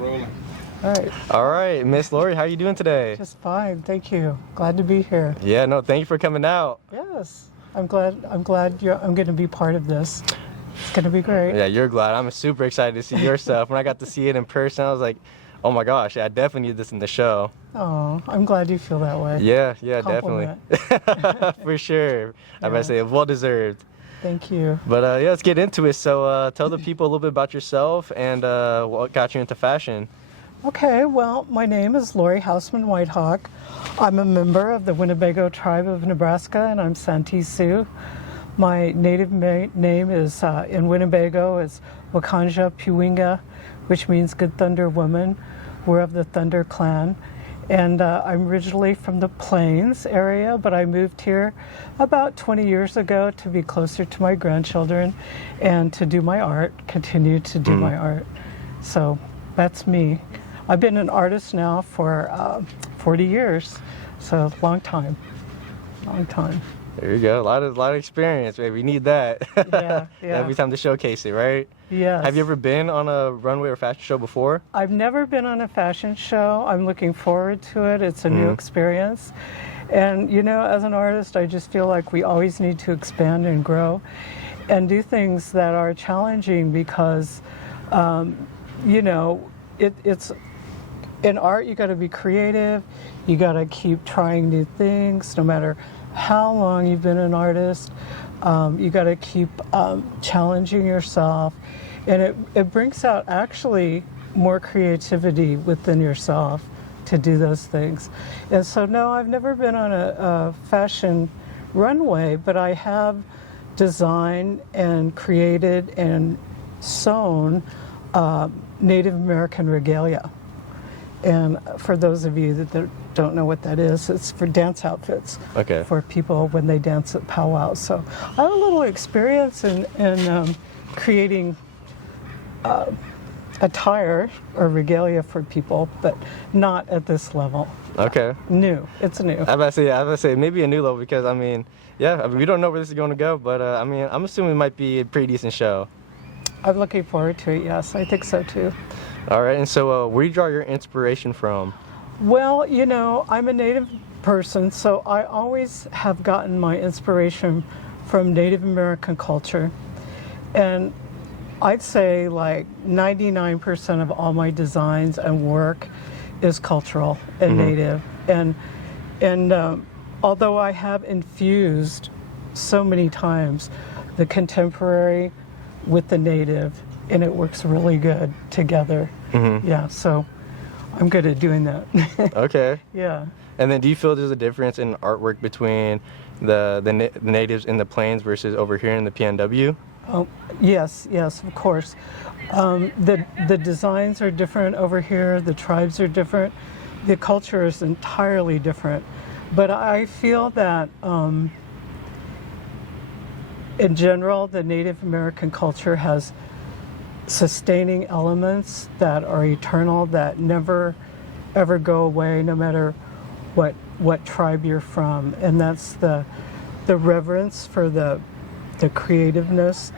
rolling. All right. All right, Miss Lori, how are you doing today? Just fine, thank you. Glad to be here. Yeah, no, thank you for coming out. Yes, I'm glad I'm going to be part of this. It's going to be great. Yeah, you're glad. I'm super excited to see your stuff. When I got to see it in person, I was like, oh my gosh, I definitely need this in the show. Oh, I'm glad you feel that way. Yeah, Compliment. definitely. For sure. I Yeah. might say well deserved. Thank you. But yeah, let's get into it. So tell the people a little bit about yourself and what got you into fashion. Okay, well, my name is Lori Hausman Whitehawk. I'm a member of the Winnebago tribe of Nebraska, and I'm Santee Sioux. My native name is in Winnebago is Wakanja Puwinga, which means Good Thunder Woman. We're of the Thunder Clan. And I'm originally from the Plains area, but I moved here about 20 years ago to be closer to my grandchildren and to do my art, continue to do my art. So that's me. I've been an artist now for 40 years, so long time. There you go. A lot of experience, baby. We need that. Yeah. Every time to showcase it, right? Yes. Have you ever been on a runway or fashion show before? I've never been on a fashion show. I'm looking forward to it. It's a new experience. And, you know, as an artist, I just feel like we always need to expand and grow and do things that are challenging because, you know, it's in art, you got to be creative. You got to keep trying new things, no matter how long you've been an artist. You got to keep challenging yourself, and it brings out actually more creativity within yourself to do those things. And so, no, I've never been on a fashion runway, but I have designed and created and sewn Native American regalia. And for those of you that don't know what that is, it's for dance outfits. Okay. For people when they dance at powwows. So I have a little experience in creating attire or regalia for people, but not at this level. Okay. New. It's new. I was about to say maybe a new level because we don't know where this is going to go, but I'm assuming it might be a pretty decent show. I'm looking forward to it. Yes, I think so too. All right, and so where do you draw your inspiration from? Well, you know, I'm a Native person, so I always have gotten my inspiration from Native American culture. And I'd say like 99% of all my designs and work is cultural and Native. And although I have infused so many times the contemporary with the Native, and it works really good together. Yeah, so I'm good at doing that. Okay. Yeah. And then do you feel there's a difference in artwork between the natives in the Plains versus over here in the PNW? Oh, yes, of course. The designs are different over here, the tribes are different, the culture is entirely different. But I feel that in general, the Native American culture has sustaining elements that are eternal, that never ever go away, no matter what tribe you're from. And that's the reverence for the creativeness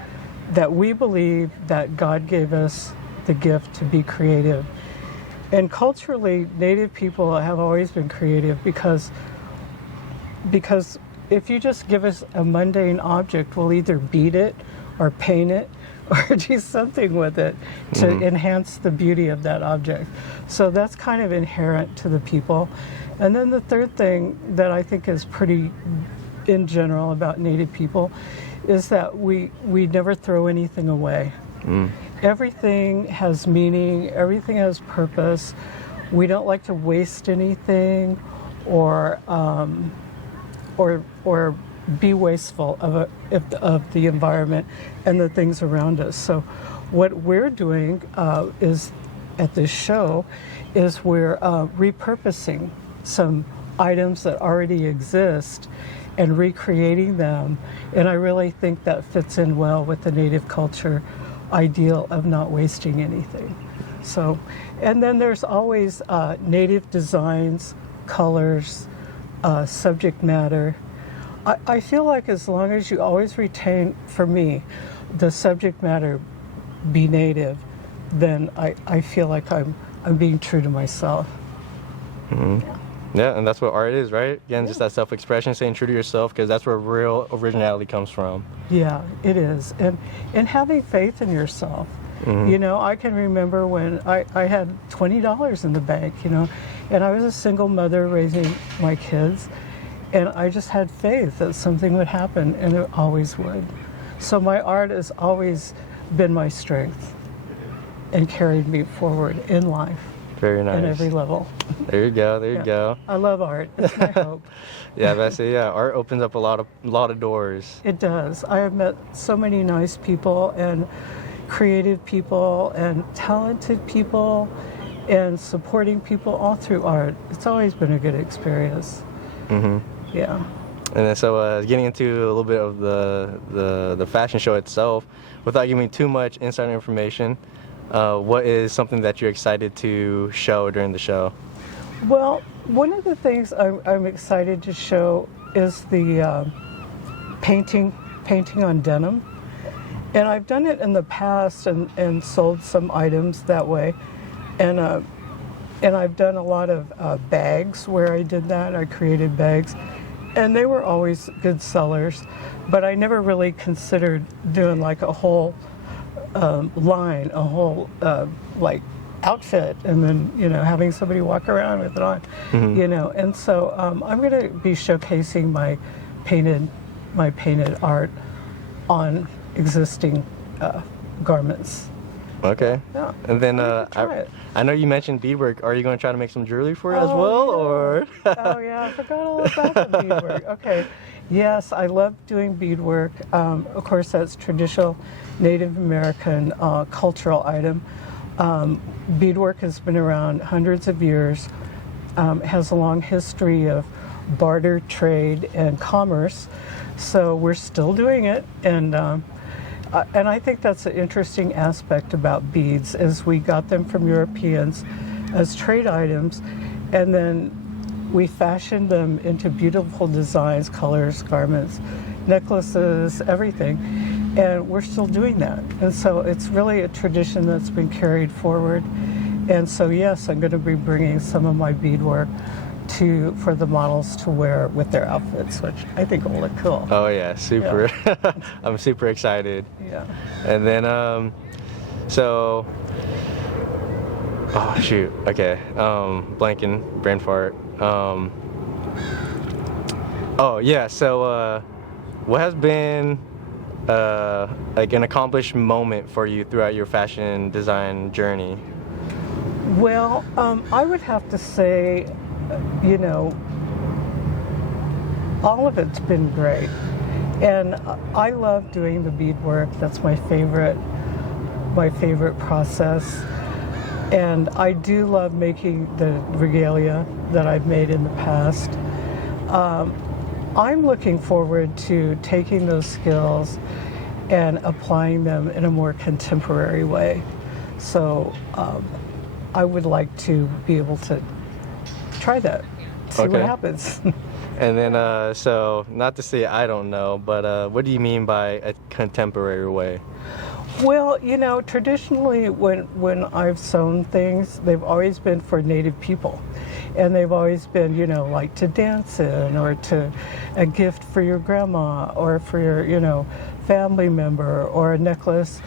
that we believe that God gave us the gift to be creative. And culturally, Native people have always been creative because if you just give us a mundane object, we'll either beat it or paint it or do something with it to enhance the beauty of that object. So that's kind of inherent to the people. And then the third thing that I think is pretty in general about Native people is that we never throw anything away. Everything has meaning, everything has purpose. We don't like to waste anything or be wasteful of the environment and the things around us. So what we're doing is at this show is we're repurposing some items that already exist and recreating them. And I really think that fits in well with the Native culture ideal of not wasting anything. So, and then there's always Native designs, colors, subject matter. I feel like as long as you always retain, for me, the subject matter be Native, then I feel like I'm I'm being true to myself. Yeah, and that's what art is, right? Again, just that self-expression, staying true to yourself, because that's where real originality comes from. Yeah, it is. And having faith in yourself. You know, I can remember when I had $20 in the bank, you know, and I was a single mother raising my kids, and I just had faith that something would happen, and it always would. So my art has always been my strength and carried me forward in life. Very nice. At every level. There you go. There you go. I love art. It's my hope. Yeah, that's it. Yeah, art opens up a lot of doors. It does. I have met so many nice people and creative people and talented people and supporting people all through art. It's always been a good experience. Yeah. And then so getting into a little bit of the fashion show itself, without giving too much insider information, what is something that you're excited to show during the show? Well, one of the things I'm excited to show is the painting on denim. And I've done it in the past and sold some items that way. And I've done a lot of bags where I did that. I created bags. And they were always good sellers. But I never really considered doing like a whole line, a whole like outfit, and then, you know, having somebody walk around with it on, you know. And so I'm going to be showcasing my painted art on existing garments. Okay. Yeah. And then I know you mentioned beadwork. Are you going to try to make some jewelry for it as well, or? Oh yeah, I forgot all about the beadwork. Okay. Yes, I love doing beadwork. Of course, that's traditional Native American cultural item. Beadwork has been around hundreds of years, has a long history of barter, trade, and commerce. So we're still doing it, and I think that's an interesting aspect about beads, is we got them from Europeans as trade items, and then we fashioned them into beautiful designs, colors, garments, necklaces, everything. And we're still doing that. And so it's really a tradition that's been carried forward. And so yes, I'm going to be bringing some of my beadwork for the models to wear with their outfits, which I think will look cool. Oh yeah, super. Yeah. I'm super excited. Yeah. And then so oh shoot, okay, blanking, brain fart. Oh yeah, so what has been like an accomplished moment for you throughout your fashion design journey? Well, I would have to say, you know, all of it's been great. And I love doing the beadwork. That's my favorite process. And I do love making the regalia that I've made in the past. I'm looking forward to taking those skills and applying them in a more contemporary way. So I would like to be able to try that, see what happens. And then, so not to say I don't know, but what do you mean by a contemporary way? Well, you know, traditionally when I've sewn things, they've always been for Native people. And they've always been, you know, like to dance in, or to a gift for your grandma, or for your, you know, family member, or a necklace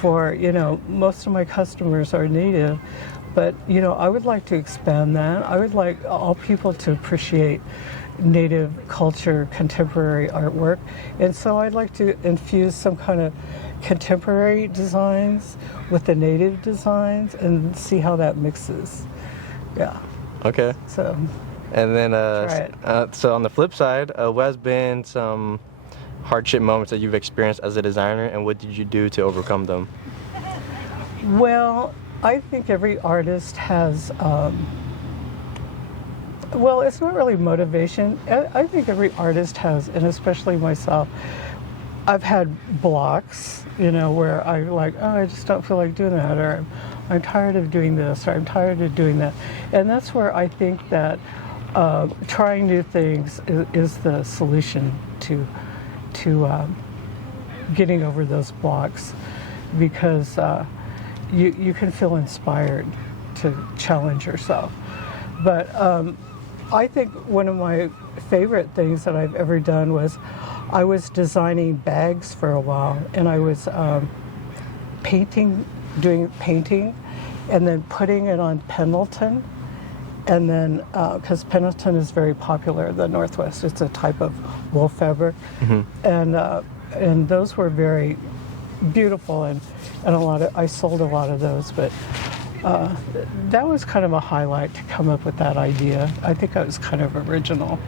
for, you know, most of my customers are Native. But, you know, I would like to expand that. I would like all people to appreciate Native culture, contemporary artwork. And so I'd like to infuse some kind of contemporary designs with the Native designs and see how that mixes. Yeah. Okay. So. And then, so on the flip side, what has been some hardship moments that you've experienced as a designer, and what did you do to overcome them? Well, I think every artist has, well, it's not really motivation. I think every artist has, and especially myself, I've had blocks, you know, where I'm like, oh, I just don't feel like doing that, or I'm tired of doing this, or I'm tired of doing that. And that's where I think that trying new things is the solution to getting over those blocks, because you can feel inspired to challenge yourself. But I think one of my favorite things that I've ever done was I was designing bags for a while, and I was doing painting, and then putting it on Pendleton. And then, because Pendleton is very popular in the Northwest, it's a type of wool fabric, and those were very beautiful, and I sold a lot of those. But that was kind of a highlight to come up with that idea. I think I was kind of original.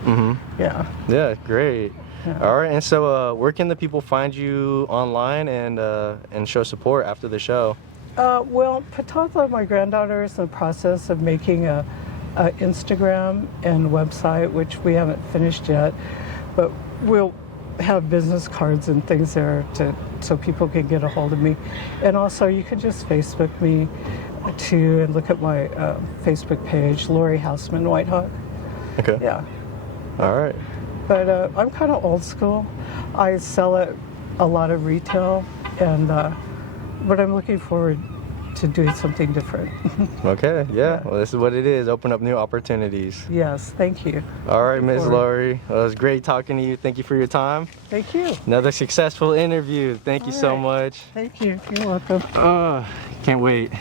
Yeah. Yeah, great. Yeah. All right, and so where can the people find you online and show support after the show? Well, Patala, my granddaughter, is in the process of making a Instagram and website, which we haven't finished yet, but we'll have business cards and things there so people can get a hold of me. And also, you can just Facebook me too, and look at my Facebook page, Lori Houseman Whitehawk. Okay. Yeah. All right. But I'm kind of old school. I sell at a lot of retail, and but I'm looking forward to doing something different. Okay, yeah. Well, this is what it is. Open up new opportunities. Yes, thank you. All right, Looking Ms. forward. Lori. Well, it was great talking to you. Thank you for your time. Thank you. Another successful interview. Thank you so right. much. Thank you. You're welcome. Can't wait.